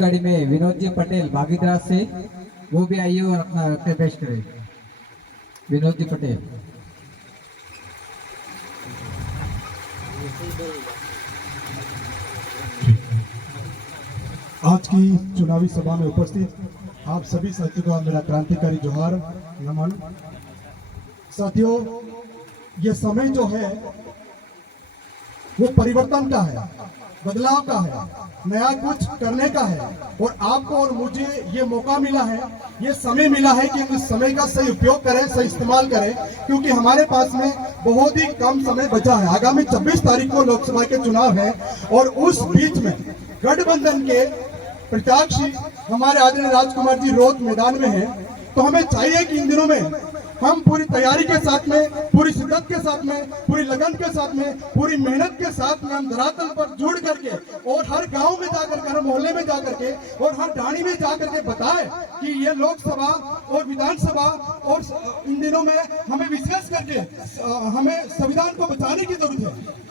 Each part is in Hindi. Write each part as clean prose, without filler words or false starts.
कड़ी में विनोद जी पटेल भागीदार से, वो भी आइए और अपना वक्तव्य पेश करें। विनोद जी पटेल। आज की चुनावी सभा में उपस्थित आप सभी साथियों को मेरा क्रांतिकारी जोहार नमन। साथियों, ये समय जो है वो परिवर्तन का है, बदलाव का है, नया कुछ करने का है और आपको और मुझे ये मौका मिला है, ये समय मिला है कि उस समय का सही उपयोग करें, सही इस्तेमाल करें, क्योंकि हमारे पास में बहुत ही कम समय बचा है। आगामी 26 तारीख को लोकसभा के चुनाव है और उस बीच में गठबंधन के प्रत्याशी हमारे आदरणीय राजकुमार जी रोड मैदान में हैं। तो हमें चाहिए कि इन दिनों में हम पूरी तैयारी के साथ में, पूरी शिद्दत के साथ में, पूरी लगन के साथ में, पूरी मेहनत के साथ में हम धरातल पर जुड़ करके और हर गांव में जाकर के, हर मोहल्ले में जाकर के और हर ढाणी में जाकर के बताएं कि ये लोकसभा और विधानसभा और इन दिनों में हमें विशेष करके हमें संविधान को बचाने की जरूरत है,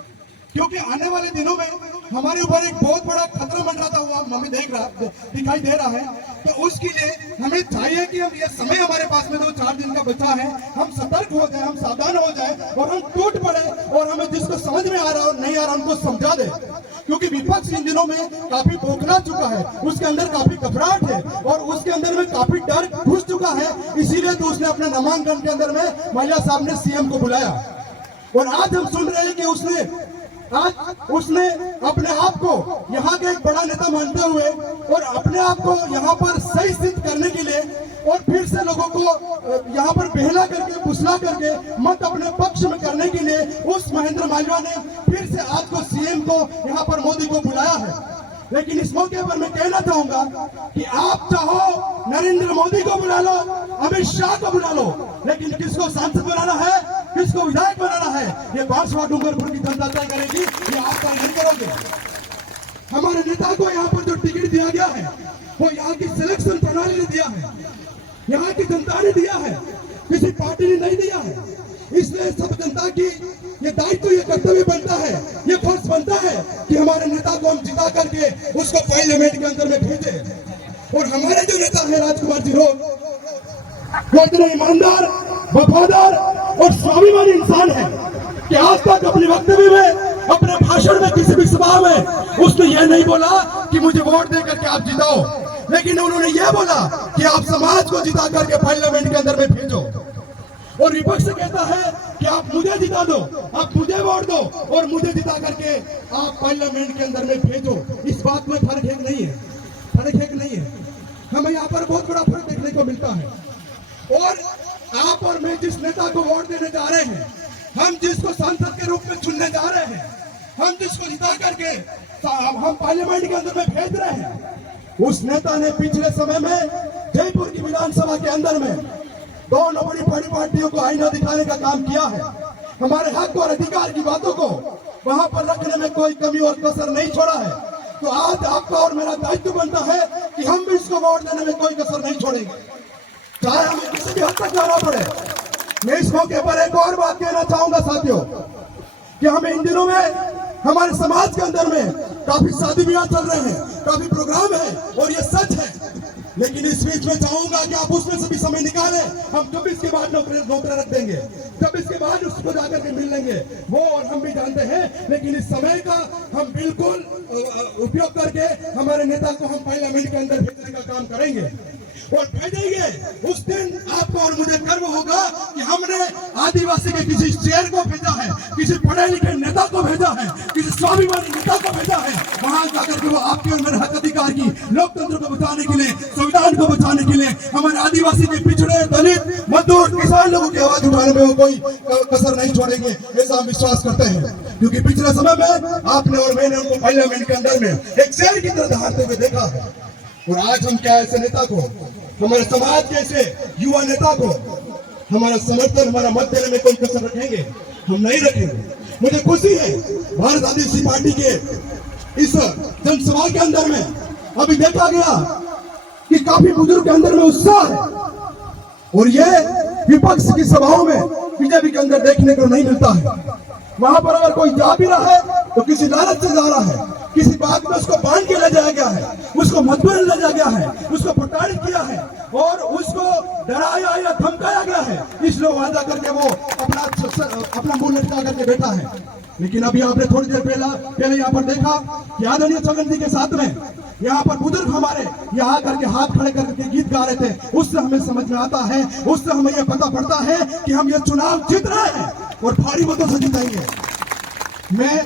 क्योंकि आने वाले दिनों में हमारे ऊपर एक बहुत बड़ा खतरा मंडराता हुआ हमें दिखाई दे रहा है। तो उसके लिए हमें चाहिए कि हम ये समय हमारे पास में जो 4 दिन का बचा है, हम सतर्क हो जाए, हम सावधान हो जाए और हम टूट पड़े और हमें जिसको समझ में आ रहा और नहीं आ रहा उनको समझा दे, क्योंकि विपक्ष इन दिनों में काफी बौखला चुका है, उसके अंदर काफी घबराहट है और उसके अंदर में काफी डर घुस चुका है। इसीलिए तो उसने अपने नामांकन के अंदर में महिला साहब ने सीएम को बुलाया और आज हम सुन रहे हैं कि उसने अपने आप को यहाँ के एक बड़ा नेता मानते हुए और अपने आप को यहाँ पर सही सिद्ध करने के लिए और फिर से लोगों को यहाँ पर बहला करके, फुसला करके मत अपने पक्ष में करने के लिए उस महेंद्र मालवीय ने फिर से आज को सीएम को यहाँ पर मोदी को बुलाया है। लेकिन इस मौके पर मैं कहना चाहूंगा कि आप चाहो नरेंद्र मोदी को बुला लो, अमित शाह को बुला लो, लेकिन किसको सांसद बनाना है, किसको विधायक बनाना है, ये बांसवाड़ा डूंगरपुर की जनता तय करेगी, ये आप तय नहीं करोगे। हमारे नेता को यहाँ पर जो टिकट दिया गया है वो यहाँ की सिलेक्शन प्रणाली ने दिया है, यहाँ की जनता ने दिया है, किसी पार्टी ने नहीं दिया है। इसलिए सब जनता की ये दायित्व, ये कर्तव्य बनता है, ये फर्ज बनता है कि हमारे नेता को हम जिता करके उसको पार्लियामेंट के अंदर में भेजे। और हमारे जो नेता है राजकुमार जी रोड, वो इतने ईमानदार, वफादार और स्वाभिमानी इंसान है कि आज तक अपने वक्तव्य में, अपने भाषण में, किसी भी सभा में उसने ये नहीं बोला कि मुझे वोट दे करके आप जिताओ, लेकिन उन्होंने ये बोला कि आप समाज को जिता करके पार्लियामेंट के अंदर में भेजो। और विपक्ष से कहता है कि आप मुझे जिता दो, आप मुझे वोट दो और मुझे जिता करके आप पार्लियामेंट के अंदर में भेजो। इस बात में फर्क है नहीं है, फर्क है नहीं है। हमें यहाँ पर बहुत बड़ा फर्क देखने को मिलता है। और आप और मैं जिस नेता को वोट देने जा रहे हैं, हम जिसको सांसद के रूप में चुनने जा रहे हैं, हम जिसको जिता करके हम पार्लियामेंट के अंदर में भेज रहे हैं, उस नेता ने पिछले समय में जयपुर की विधानसभा के अंदर में दोनों बड़ी पार्टियों को आईना दिखाने का काम किया है। हमारे हक और अधिकार की बातों को वहां पर रखने में कोई कमी और कसर नहीं छोड़ा है। तो आज आपका और मेरा दायित्व बनता है कि हम भी इसको वोट देने में कोई कसर नहीं छोड़ेंगे, चाहे हमें किसी भी हद तक जाना पड़े। मैं इस मौके पर एक और बात कहना चाहूंगा साथियों, कि हमें इन दिनों में हमारे समाज के अंदर में काफी शादी ब्याह चल रहे हैं, काफी प्रोग्राम है और ये सच है, लेकिन इस बीच में चाहूंगा कि आप उसमें से भी समय निकालें। हम 24 के बाद नौकरी रख देंगे, 24 के बाद उसको जाकर के मिल लेंगे, वो और हम भी जानते हैं, लेकिन इस समय का हम बिल्कुल उपयोग करके हमारे नेता को हम पार्लियामेंट के अंदर भेजने का काम करेंगे और भेजेंगे। उस दिन आपको और मुझे गर्व होगा कि हमने आदिवासी के किसी शेर को भेजा है, किसी पढ़े लिखे नेता को भेजा है, किसी स्वाभिमानी नेता को भेजा है, वहां जाकर के वो आपके और मेरे हक अधिकार की, लोकतंत्र को बचाने के लिए, संविधान को बचाने के लिए, हमारे आदिवासी के पिछड़े, दलित, मजदूर, किसान लोगों की आवाज उठाने में वो कोई कसर नहीं छोड़ेंगे, ऐसा हम विश्वास करते हैं। क्योंकि पिछले समय में आपने और मैंने उनको पार्लियामेंट के अंदर में एक शेर की तरह दहाड़ते हुए देखा है। और आज हम क्या ऐसे नेता को, हमारे समाज के ऐसे युवा नेता को हमारा समर्थन, हमारा मत देने में कोई कसर रखेंगे? हम नहीं रखेंगे। मुझे खुशी है भारत आदिवासी पार्टी के इस जनसभा के अंदर में अभी देखा गया कि काफी बुजुर्ग के अंदर में उत्साह है और ये विपक्ष की सभाओं में बीजेपी के अंदर देखने को नहीं मिलता है। वहां पर अगर कोई जा भी रहा है तो किसी लालच से जा रहा है, किसी बात में उसको बांध के ले जाया गया है, उसको मजबूरन ले जाया गया है, उसको प्रताड़ित किया है और उसको डराया या धमकाया गया है, इसलिए वादा करके वो अपना मुंह लटका करके बैठा है। लेकिन अभी आपने थोड़ी देर पहले यहाँ पर देखा कि आदरणीय छगन जी के साथ में यहाँ पर बुजुर्ग हमारे यहाँ करके हाथ खड़े करके गीत गा रहे थे। उससे हमें समझ में आता है, उससे हमें यह पता पड़ता है कि हम ये चुनाव जीत रहे हैं और भारी मतों से जीतेंगे। मैं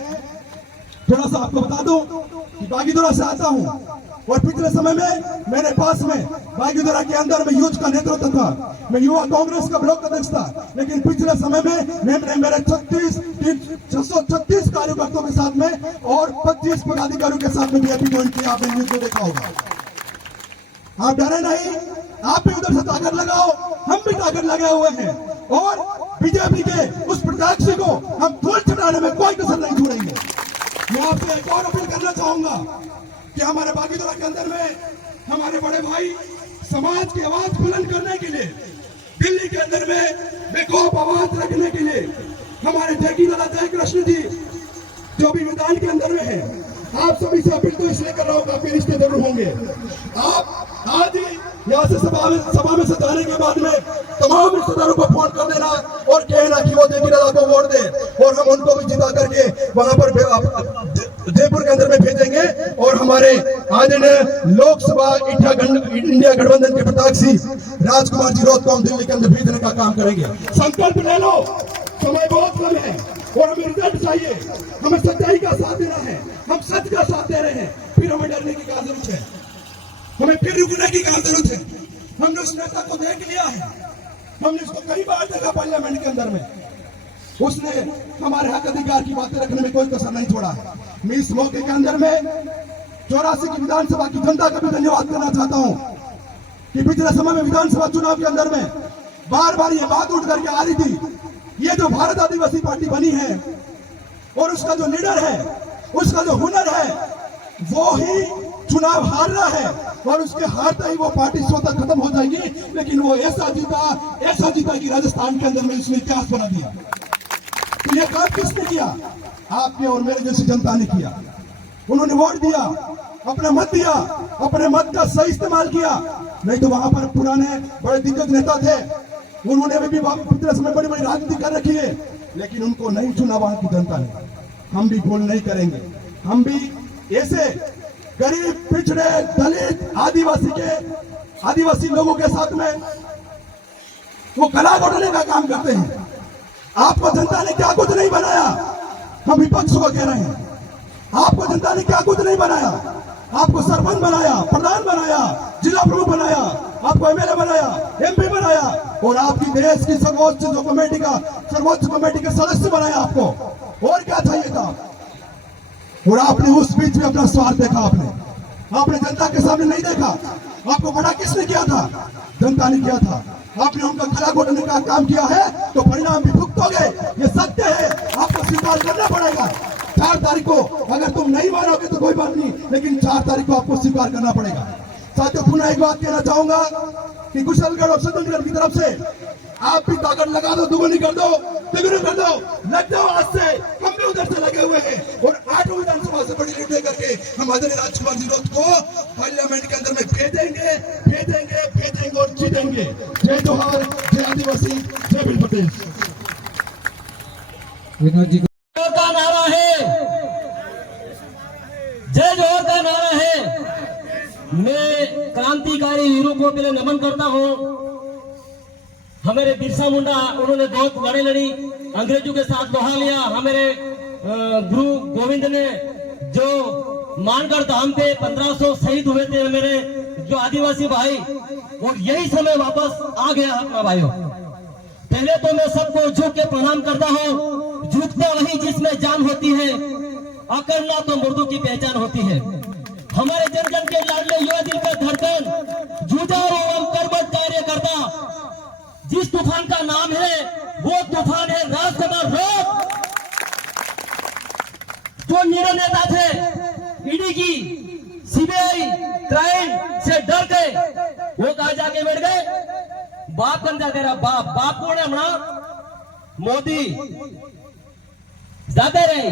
थोड़ा सा आपको बता दूं कि बागीदोरा से आता हूं और पिछले समय में मेरे पास में बागीदोरा के अंदर में यूथ का नेतृत्व था, मैं युवा कांग्रेस का ब्लॉक अध्यक्ष था। लेकिन पिछले समय में मेरे 636 कार्यकर्ताओं के साथ में और 25 पदाधिकारियों के साथ में वीआईपी ज्वाइन किया। आपने न्यूज को देखा होगा। आप डरे नहीं, आप भी उधर से ताकत लगाओ, हम भी ताकत लगाए हुए हैं और बीजेपी के उस प्रत्याशी को हम धूल चटाने में कोई कसर नहीं छोड़ेंगे। मैं आपसे एक और अपील करना चाहूंगा कि हमारे बागीदोरा के अंदर में हमारे बड़े भाई समाज की आवाज बुलंद करने के लिए, दिल्ली के अंदर में बेखौफ आवाज रखने के लिए हमारे जयकी लाला जयकृष्ण जी जो भी मैदान के अंदर में है, आप सभी से अपील तो इसलिए कर रहा हूँ, काफी रिश्ते जरूर होंगे। आप आज ही यहाँ से सभा में से जाने के बाद में तमाम रिश्तेदारों को फोन कर देना और कहना कि वो जयकी लाला को वोट दे और हम उनको भी जिता करके वहां पर जयपुर के अंदर में भेजेंगे और हमारे आदरणीय लोकसभा इंडिया गठबंधन के प्रत्याशी राजकुमार जी रोत को हम दिल्ली के अंदर भेजने का काम करेंगे। संकल्प ले लो, समय बहुत कम है और हमें रिजल्ट चाहिए, हमें सच्चाई का साथ देना है, हम सच का साथ दे रहे हैं, फिर हमें डरने की क्या जरूरत है, हमें फिर रुकने की क्या जरूरत है। हमने उस नेता को देख लिया है, हमने उसको कई बार देखा पार्लियामेंट के अंदर में, उसने हमारे हक अधिकार की बातें रखने में कोई कसर नहीं छोड़ा है। मैं इस मौके के अंदर में 84 की विधानसभा की जनता का भी धन्यवाद करना चाहता हूं कि पिछले समय में विधानसभा चुनाव के अंदर में बार बार ये बात उठ करके आ रही थी, ये जो भारत आदिवासी पार्टी बनी है और उसका जो लीडर है, उसका जो हुनर है, वो ही चुनाव हार रहा है और उसके हारते ही वो पार्टी स्वतः खत्म हो जाएगी। लेकिन वो ऐसा जीता कि राजस्थान के अंदर में इसने इतिहास बना दिया। तो ये काम किसने किया? आपने और मेरे जैसी जनता ने किया। उन्होंने वोट दिया, अपना मत दिया, अपने मत का सही इस्तेमाल किया। नहीं तो वहां पर पुराने बड़े दिग्गज नेता थे, उन्होंने भी पिछले समय बड़ी बड़ी राजनीति कर रखी है, लेकिन उनको नहीं चुना वहां की जनता ने। हम भी भूल नहीं करेंगे, हम भी ऐसे गरीब, पिछड़े, दलित, आदिवासी लोगों के साथ में वो गला घोटने का काम करते हैं। आपको जनता ने क्या कुछ नहीं बनाया, हम विपक्ष को कह रहे हैं, आपको जनता ने क्या कुछ नहीं बनाया। आपको सरपंच बनाया, प्रधान बनाया, जिला प्रमुख बनाया, आपको एमएलए बनाया, एमपी बनाया और आपकी देश की सर्वोच्च कमेटी के सदस्य बनाया आपको। और क्या चाहिए था? और आपने उस बीच में अपना स्वार्थ देखा, आपने जनता के सामने नहीं देखा। आपको बड़ा किसने किया था? जनता ने किया था। आपने उनका गला घोटने का काम किया है तो परिणाम भी भुगतोगे, ये सत्य है, आपको स्वीकार करना पड़ेगा। 4 तारीख को अगर तुम नहीं मानोगे तो कोई बात नहीं, लेकिन 4 तारीख को आपको स्वीकार करना पड़ेगा। साथियों, पुनः एक बात कहना चाहूंगा कि कुशलगढ़ और सज्जनगढ़ की तरफ से आप भी ताकत लगा दो, दुगुनी कर दो, तिगुनी कर दो, लग जाओ आज से। हम भी उधर से लगे हुए हैं और 8 विधानसभा से बड़ी लीड करके हम आदरणीय राजकुमार जी रोत को पार्लियामेंट के अंदर में भेजेंगे और जीतेंगे। जय जोहार, जय आदिवासी, जय बिल पटेल। विनोद जी का नारा है, जय जोहर का नारा है। मैं क्रांतिकारी वीरों को पहले नमन करता हूं। हमारे बिरसा मुंडा, उन्होंने बहुत लड़ाई लड़ी, अंग्रेजों के साथ लोहा लिया। हमारे गुरु गोविंद ने जो मानगढ़ धाम पे 1500 शहीद हुए थे मेरे जो आदिवासी भाई, और यही समय वापस आ गया अपना भाइयों। पहले तो मैं सबको झुक के प्रणाम करता हूँ। झुकता वही जिसमें जान होती है, अकड़ना तो मुर्दों की पहचान होती है। हमारे जन जन के लाडले युवा दिल का धड़कन, जुझारू एवं कर्मठ कार्यकर्ता, जिस तूफान का नाम है वो तूफान है राजकुमार रोत। जो निडर नेता थे, ईडी की, सीबीआई, क्राइम से डर गए, वो कहा जाके बैठ गए? बाप बन जाते रहा। बाप कौन है? हमारा मोदी जाते रहे।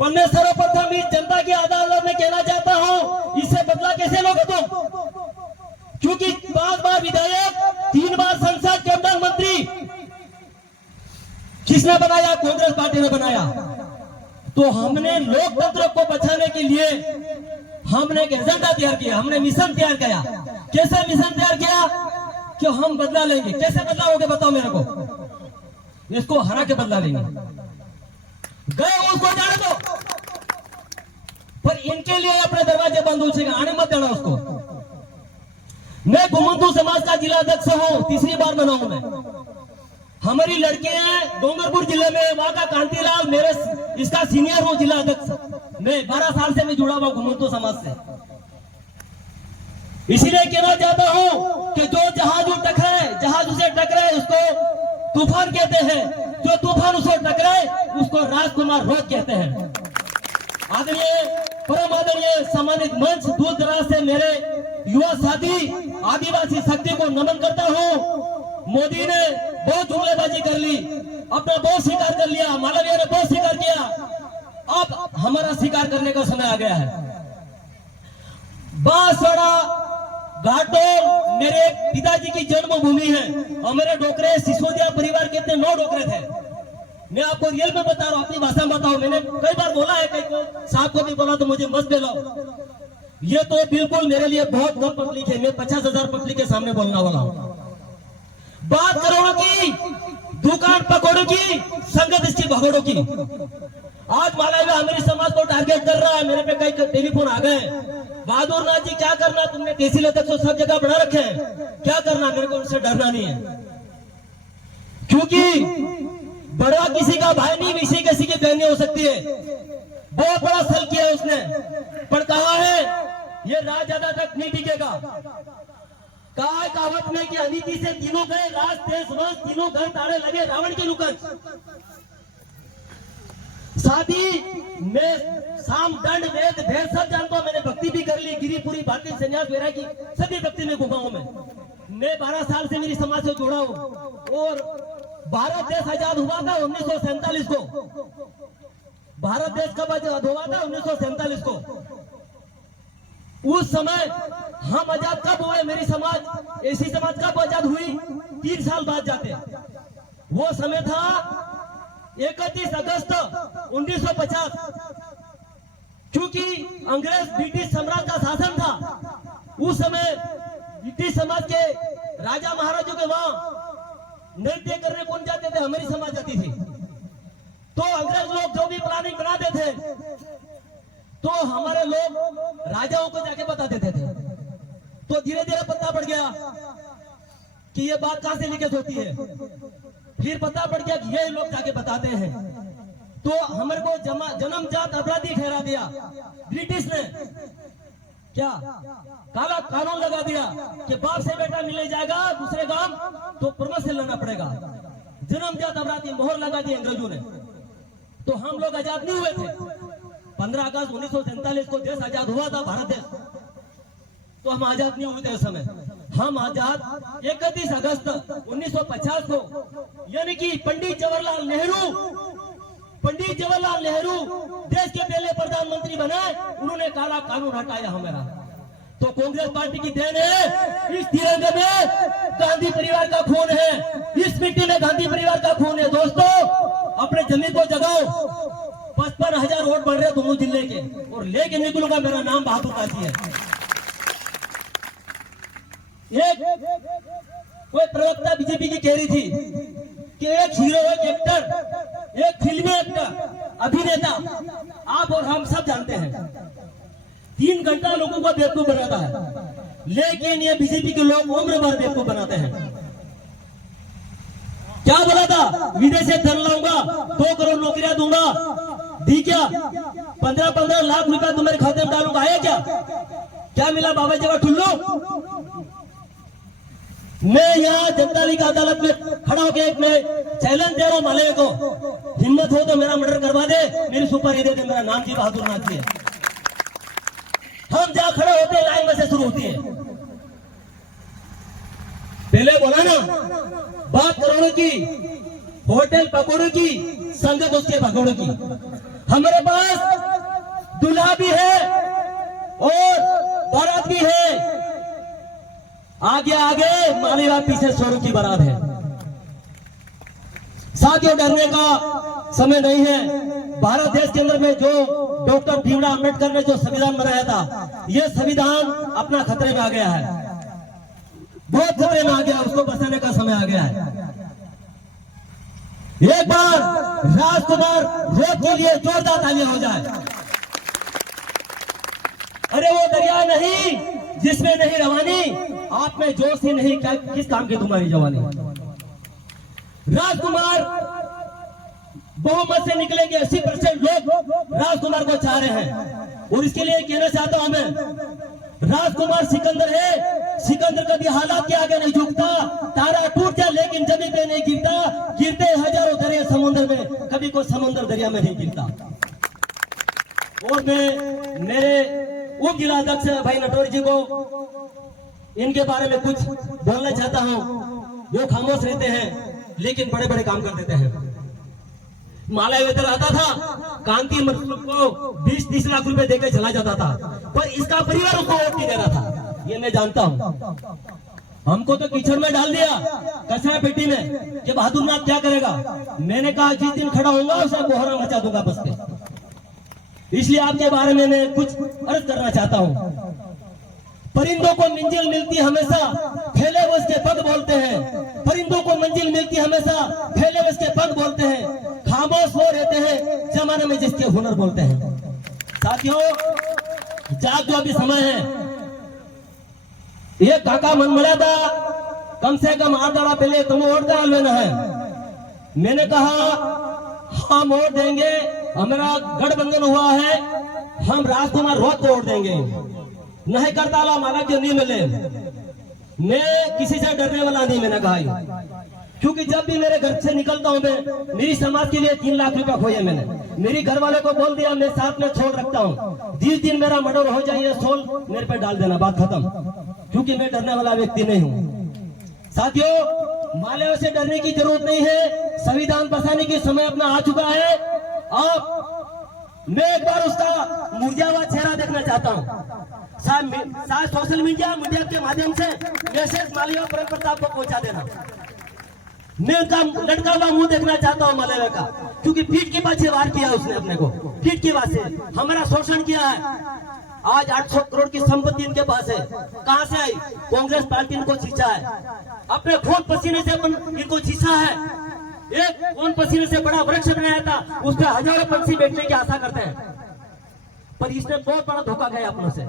पर मैं सर्वप्रथम इस जनता की अदालत में कहना चाहता हूं, इससे बदला कैसे लोगे तुम? क्योंकि 5 बार विधायक, 3 बार संसद, कैबिनेट मंत्री किसने बनाया? कांग्रेस पार्टी ने बनाया। तो हमने लोकतंत्र को बचाने के लिए हमने एक एजेंडा तैयार किया, हमने मिशन तैयार किया। कैसे मिशन तैयार किया? कि हम बदला लेंगे। कैसे बदला होगे बताओ मेरे को? इसको हरा के बदला लेंगे। गए उसको जाने दो, पर इनके लिए अपने दरवाजे बंद हो जाएगा, आने मत देना उसको। मैं घुमंतू समाज का जिला अध्यक्ष हूं, 3री बार बना हूं मैं। हमारी लड़कियां डोंगरपुर जिले में, वहां का कांतिलाल मेरे इसका सीनियर हूं जिला अध्यक्ष। मैं 12 साल से मैं जुड़ा हुआ घुमंतू समाज से। इसीलिए कहना चाहता हूं कि जो जहाज उसे टकराए उसको तूफान कहते हैं, जो तूफान उसको टकराए उसको राजकुमार रोग कहते हैं। आदरणीय, परम आदरणीय सम्मानित मंच, दूर दराज से मेरे युवा साथी आदिवासी शक्ति को नमन करता हूं। मोदी ने बहुत जुमलेबाजी कर ली, अपना बहुत स्वीकार कर लिया, मालवीय ने बहुत स्वीकार किया, अब हमारा स्वीकार करने का समय आ गया है। बांसवाड़ा घाटोल मेरे पिताजी की जन्मभूमि है और मेरे डोकरे सिसोदिया परिवार के 9 डोकरे थे। मैं आपको रियल में बता रहा हूं, अपनी भाषा में बताऊं। मैंने कई बार बोला है, कई को साहब को भी बोला तो मुझे मत बेलाओ। ये तो बिल्कुल मेरे लिए बहुत कम पब्लिक है, मैं 50,000 पब्लिक के सामने बोलने वाला हूं। बात करोड़ों की, दुकान पकौड़ों की, संगत इसकी भगोड़ों की। आज मालवीय हमारे समाज को टारगेट कर रहा है। मेरे पे कई टेलीफोन आ गए, बहादुर नाथ जी क्या करना, तुमने तहसील अध्यक्ष सब जगह बना रखे हैं, क्या करना? मेरे को उनसे डरना नहीं है, क्योंकि बड़ा किसी का भाई नहीं, किसी की बहन नहीं हो सकती है। बहुत बड़ा सल किया है उसने, पर कहा है ये राज ज्यादा तक नहीं टिकेगा। कहा है कहावत में कि अनीति से तीनों गए, राज तेज वंश, तीनों घर ताड़े लगे रावण के लुकन। साथ ही मैं साम दंड वेद भेद सब जानता हूं, मैंने भक्ति भी कर ली, गिरिपुरी, भारतीय संन्यास, वैरागी सभी भक्ति में घुमा हूं मैं 12 साल से मेरी समाज से जुड़ा हूं। और भारत देश आजाद हुआ था 1947 को। भारत देश कब आजाद हुआ था? 1947 को। उस समय हम आजाद कब हुए? मेरी समाज, ऐसी समाज कब आजाद हुई? 3 साल बाद जाते। वो समय था 31 अगस्त 1950। क्योंकि अंग्रेज ब्रिटिश सम्राट का शासन था। उस समय ब्रिटिश समाज के राजा महाराजों के वहां नृत्य करने कौन जाते थे? हमारी समाज जाती थी। तो अंग्रेज लोग जो भी प्लानिंग बनाते थे तो हमारे लोग राजाओं को जाके बता देते थे। तो धीरे धीरे पता पड़ गया कि ये बात कहां से लीकेज होती है। फिर पता पड़ गया कि ये लोग जाके बताते हैं। तो हमारे को जन्मजात अपराधी ठहरा दिया ब्रिटिश ने। क्या काला कानून लगा दिया कि बाप से बेटा मिले जाएगा दूसरे गांव तो प्रमोशन लेना पड़ेगा। जन्मजात अपराधी मोहर लगा दी अंग्रेजों ने। तो हम लोग आजाद नहीं हुए थे। 15 अगस्त 1947 को देश आजाद हुआ था, भारत देश। तो हम आजाद नहीं हुए थे उस समय। हम आजाद 31 अगस्त 1950 को, यानी कि पंडित जवाहरलाल नेहरू देश के पहले प्रधानमंत्री बने, उन्होंने काला कानून हटाया हमारा। तो कांग्रेस पार्टी की देन है। इस तिरंगे में गांधी परिवार का खून है, इस मिट्टी में गांधी परिवार का खून है। दोस्तों, अपने जमीन को जगाओ। 55,000 वोट बढ़ रहे दोनों जिले के, और लेके निकलूंगा। मेरा नाम बहादुर काजी है। एक कोई प्रवक्ता बीजेपी की कह रही थी कि एक हीरो, एक एक्टर, एक फिल्मी एक्टर, अभिनेता, आप और हम सब जानते हैं, 3 घंटा लोगों को बेवकूफ बनाता है। लेकिन ये बीजेपी के लोग उम्र भर बेवकूफ बनाते हैं। क्या बोला था? विदेश से धन लाऊंगा, 2 करोड़ नौकरियां दूंगा, दी क्या? 15-15 लाख रुपया तुम्हारे खाते में डालूंगा, आया क्या? क्या मिला बाबा जगह ठुल्लो? मैं यहाँ जनता की अदालत में खड़ा होकर मैं चैलेंज दे रहा हूँ मालवीय को, हिम्मत हो तो मेरा मर्डर करवा दे, मेरी सुपारी दे दे। मेरा नाम जी बहादुर नाथ जी है। हम जहाँ खड़े होते हैं लाइन में से शुरू होती है। पहले बोला ना, बात करोड़ों की, होटल पकौड़ों की, संगत उसके भगोड़ों की। हमारे पास दूल्हा भी है और बारात भी है। आगे आगे मालेगांव पीछे स्वरूप की बारात है। साथियों, डरने का समय नहीं है। भारत देश के अंदर में जो डॉक्टर भीमराव अंबेडकर ने जो संविधान बनाया था, यह संविधान अपना खतरे में आ गया है, बहुत खतरे में आ गया। उसको बचाने का समय आ गया है। एक बार राजकुमार रोड के लिए जोरदार तालियां हो जाए। अरे वो दरिया नहीं जिसमें नहीं रवानी, आप में जोश ही नहीं, क्या किस काम की तुम्हारी जवानी। राजकुमार बहुमत से निकलेंगे। 80% लोग राजकुमार को चाह रहे हैं और इसके लिए कहना चाहता हूं मैं, राजकुमार सिकंदर है। सिकंदर कभी हालात के आगे नहीं झुकता। तारा टूट जाए लेकिन जमीन पे नहीं गिरता। गिरते हजारों दरिया समुद्र में, कभी कोई समुद्र दरिया में नहीं गिरता। और मैं मेरे उप जिलाध्यक्ष भाई नटवर जी को इनके बारे में कुछ बोलना चाहता हूं। वो खामोश रहते हैं लेकिन बड़े बड़े काम कर देते हैं। माला वेतन आता था, कांति मतलब को 20-30 लाख रुपए देकर चला जाता था, पर इसका परिवार उसको वोट नहीं दे रहा था। ये मैं जानता हूं। हमको तो कीचड़ में डाल दिया, कचरा पेटी में, कि बहादुर नाथ क्या करेगा। मैंने कहा जिस दिन खड़ा होगा उसे कोहरा मचा दूंगा बस के। इसलिए आपके बारे में मैं कुछ अर्ज करना चाहता हूं। परिंदों को मंजिल मिलती हमेशा, फैले हुए उसके पग बोलते हैं। परिंदों को मंजिल मिलती हमेशा, फैले हुए उसके पग बोलते हैं। खामोश हो रहते हैं जमाने में जिसके हुनर बोलते हैं। साथियों, जाग जो अभी समय है, ये काका मन मिला था, कम से कम 8 दाड़ा पहले तुम वोट डाल लेना है। मैंने कहा हम वोट देंगे, हमारा गठबंधन हुआ है, हम राजकुमार रोज को वोट देंगे। नहीं करता ला माला जो नहीं मिले। मैं किसी से डरने वाला नहीं, मैंने कहा, क्योंकि जब भी मेरे घर से निकलता हूं मैं, मेरी समाज के लिए 3 लाख रुपया खोया मैंने। मेरी घर वाले को बोल दिया मैं साथ में छोड़ रखता हूं, जिस दिन मेरा मर्डर हो जाए सोल मेरे पे डाल देना, बात खत्म। क्योंकि मैं डरने वाला व्यक्ति नहीं हूं। साथियों, माले से डरने की जरूरत नहीं है। संविधान बचाने की समय अपना आ चुका है। अब मैं एक बार उसका मुरझाया चेहरा देखना चाहता हूं। शायद सोशल मीडिया के माध्यम से मैसेज मालवीय प्रेम प्रताप को पहुंचा देना। मैं उनका लड़का हुआ मुंह देखना चाहता हूं मालवीय का, क्योंकि पीठ के पाछे वार किया उसने अपने को, पीठ के पास से हमारा शोषण किया है। आज 800 करोड़ की संपत्ति इनके पास है। कहां से आई? कांग्रेस पार्टी इनको छींचा है, अपने खून पसीने से इनको छींचा है। एक खून पसीने से बड़ा वृक्ष बनाया था, उस पर हजारों पंछी बैठने की आशा करते हैं, पर इसने बहुत बड़ा धोखा गया अपनों से।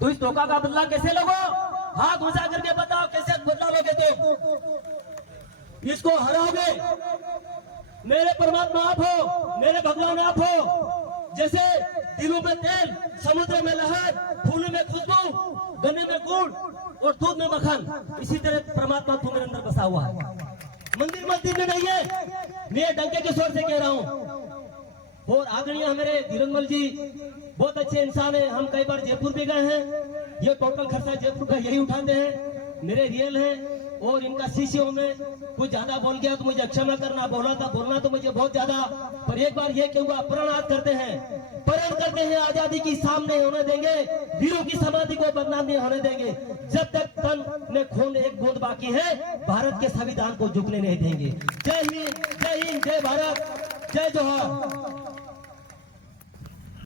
तो इस धोखा का बदला कैसे लोगो? हाथ ऊंचा करके बताओ कैसे बदला लोगे? तो इसको हराओगे। मेरे परमात्मा आप हो, मेरे भगवान आप हो। जैसे दिलों में तेल, समुद्र में लहर, फूलों में खुशबू, गन्ने में गुड़ और दूध में मक्खन, इसी तरह परमात्मा तुम्हारे अंदर बसा हुआ है। मंदिर मस्जिद में नहीं है, मैं डंके के स्वर से कह रहा हूं। और आदरणीय मेरे धीरजमल जी बहुत अच्छे इंसान है। हम कई बार जयपुर भी गए हैं। ये टोटल खर्चा जयपुर का यही उठाते हैं, मेरे रियल हैं। और इनका शिष्यों में कुछ ज्यादा बोल गया तो मुझे क्षमा करना, बोलना तो मुझे बहुत ज्यादा। पर एक बार ये कहूंगा, प्रण करते हैं आजादी की सामने होने देंगे, वीरों की समाधि को बदनाम नहीं होने देंगे। जब तक तन में खून एक बूंद बाकी है, भारत के संविधान को झुकने नहीं देंगे। जय हिंद, जय हिंद, जय भारत, जय जोहार।